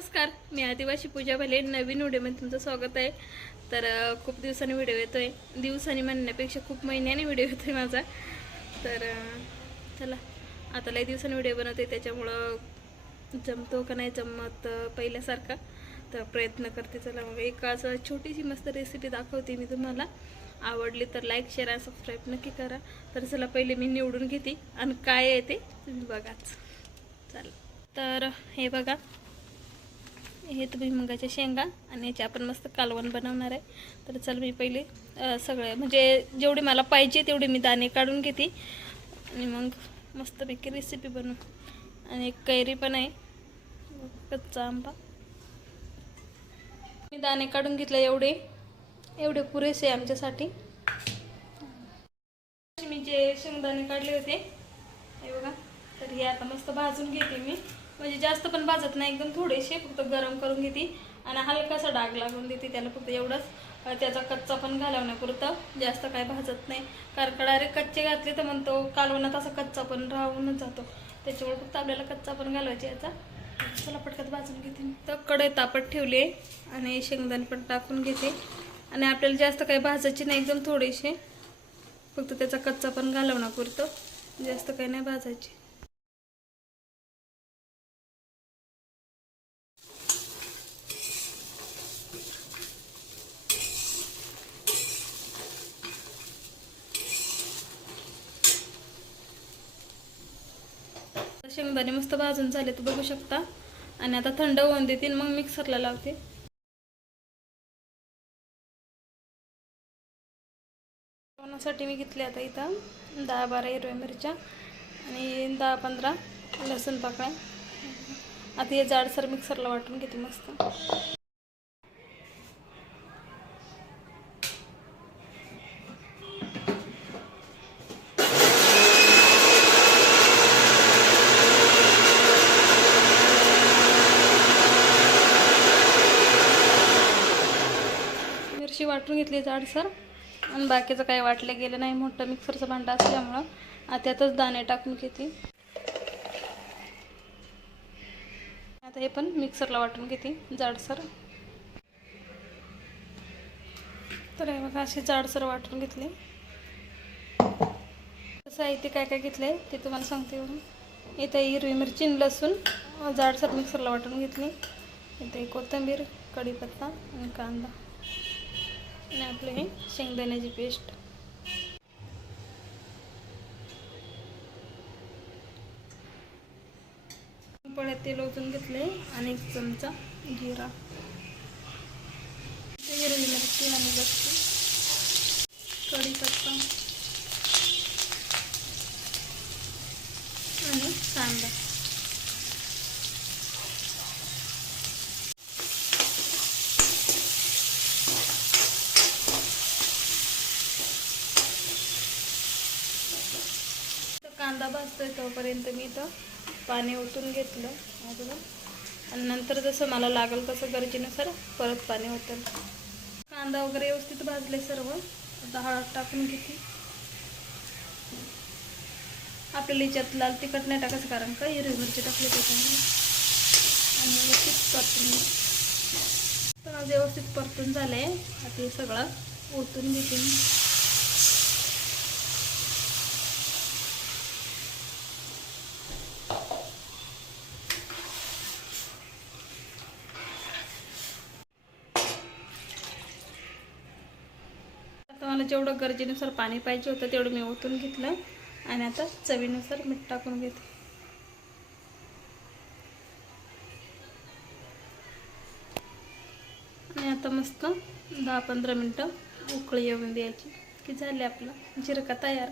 नमस्कार मी आदिवासी पूजा भले नवीन व्हिडिओमध्ये तुमचं स्वागत आहे. तर खूप दिवसांनी व्हिडिओ येतो आहे दिवसांनी म्हणण्यापेक्षा खूप महिन्याने व्हिडिओ येतो आहे माझा. तर चला आता लई दिवसांनी व्हिडिओ बनवते त्याच्यामुळं जमतो का नाही जमत पहिल्यासारखा. तर प्रयत्न करते चला मग. एक असं छोटीशी मस्त रेसिपी दाखवते मी तुम्हाला. आवडली तर लाईक शेअर आणि सबस्क्राईब नक्की करा. तर चला पहिले मी निवडून घेते. आणि काय आहे ते तुम्ही बघाच. चला. तर हे बघा. हे तुम्ही मुगाच्या शेंगा आणि याचे आपण मस्त कालवण बनवणार आहे. तर चल मी पहिले सगळे म्हणजे जेवढी मला पाहिजे तेवढे मी दाणे काढून घेते. आणि मग मस्तपैकी रेसिपी बनवू. आणि एक कैरी पण आहे. कच्चा आंबा. मी दाणे काढून घेतले एवढे. एवढे पुरेसे आहे आमच्यासाठी. मी जे शेंगदाणे काढले होते हे बघा. तर हे आता मस्त भाजून घेते मी. म्हणजे जास्त पण भाजत नाही एकदम थोडेसे फक्त गरम करून घेते. आणि हलकासा डाग लागून देते त्याला फक्त एवढंच. त्याचा कच्चा पण घालवण्यापुरतं जास्त काय भाजत नाही. कारण का डायरेक्ट कच्चे घातले तर म्हणतो कालवणात असा कच्चा पण राहूनच जातो. त्याच्यामुळे फक्त आपल्याला कच्चा पण घालवायचा याचा चला पटकत भाजून घेते. तर कडे तापत ठेवली आहे आणि शेंगदाणे पण टाकून घेते. आणि आपल्याला जास्त काही भाजायची नाही एकदम थोडेसे. फक्त त्याचा कच्चा पण घालवण्यापुरतं. जास्त काही नाही भाजायची. शेंगदाणे मस्त भाजून झाले तर बघू शकता. आणि आता थंड होऊन देतील मग मिक्सरला लावते. जेवणासाठी मी घेतले आता इथं दहा बारा हिरव्या मिरच्या आणि दहा पंधरा लसूण पाकळ्या. आता हे जाडसर मिक्सरला वाटून घेते मस्त. मिरची वाटून घेतली जाडसर आणि बाकीचं काही वाटलं गेलं नाही मोठं मिक्सरचं भांडं असल्यामुळं. त्यातच दाणे टाकून घेते. आता हे पण मिक्सरला वाटून घेते जाडसर तर हे बघा अशी जाडसर वाटून घेतली. कसं आहे इथे काय काय घेतले ते तुम्हाला सांगते बघा. इथं हिरवी मिरची लसूण जाडसर मिक्सरला वाटून घेतली. इथे कोथिंबीर कढीपत्ता आणि कांदा. आणि आपले हे शेंगदाण्याची पेस्ट. पळ्यात तेल ओतून घेतले आणि एक चमचा जिरा. हिरवी मिरची आणि लसूण. कढीपत्ता. आणि कांदा. भाजतो आहे तोपर्यंत मी इथं पाणी ओतून घेतलं अजून आणि नंतर जसं मला लागेल तसं गरजेनुसार परत पाणी ओतलं. कांदा वगैरे व्यवस्थित भाजले सर्व. आता हळद टाकून घेते. आपल्याला याच्यात लाल तिखट नाही टाकायचं कारण का? हिरवी मिरची टाकली त्याच्यामुळे. आणि व्यवस्थित परतून तर आज व्यवस्थित परतून झालंय. आता हे सगळं ओतून घेते मी आता मला जेवढं गरजेनुसार पाणी पाहिजे होतं तेवढं मी ओतून घेतलं. आणि आता चवीनुसार मीठ टाकून घेते. आणि आता मस्त दहा पंधरा मिनटं उकळी येऊन द्यायची. की झाले आपलं? जिरका तयार.